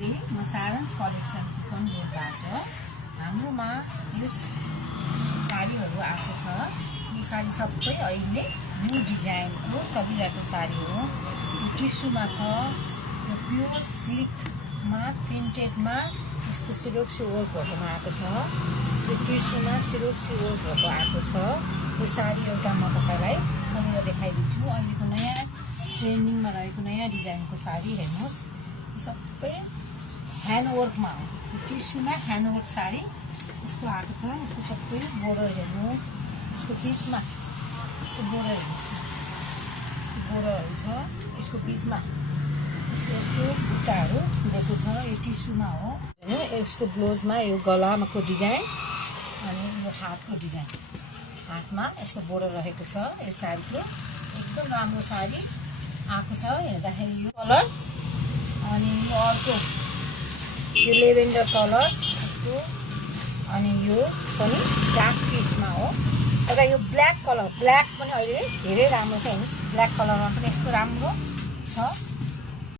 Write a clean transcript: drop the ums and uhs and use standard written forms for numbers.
म सारांश कलेक्सन कुपनबाट हाम्रोमा यो साडीहरू आएको छ। यो साडी सबै अहिले न्यू डिजाइनको चलिरहेको साडी हो। यो टिस्युमा छ, यो प्योर सिल्कमा प्रिन्टेडमा यस्तो सिरोक्सी वर्क भएकोमा आएको छ। यो टिस्युमा सिरोक्सी वर्क भएको आएको छ। यो साडी एउटा म तपाईँलाई खोलेर देखाइदिन्छु। अहिलेको नयाँ ट्रेन्डिङमा रहेको नयाँ डिजाइनको साडी हेर्नुहोस्। सबै ह्यान्डवर्कमा हो। यो टिस्युमा ह्यान्डवर्क साडी यस्तो आएको छ। यसको सबै बोर्डर हेर्नुहोस्। यसको बिचमा यस्तो बोर्डर हेर्नुहोस्, यसको बोर्डरहरू छ। यसको बिचमा यस्तो यस्तो बुट्टाहरू दिएको छ। यो टिस्युमा हो। यसको ब्लाउजमा यो गलाको डिजाइन अनि यो हातको डिजाइन, हातमा यस्तो बोर्डर रहेको छ। यो साडीको एकदम राम्रो साडी आएको छ। हेर्दाखेरि यो कलर अनि यो अर्को यो लेभेन्डर कलर यसको, अनि यो पनि डार्क पिचमा हो। र यो ब्ल्याक कलर, ब्ल्याक पनि अहिले धेरै राम्रो छ। हेर्नुहोस्, ब्ल्याक कलरमा पनि यस्तो राम्रो छ।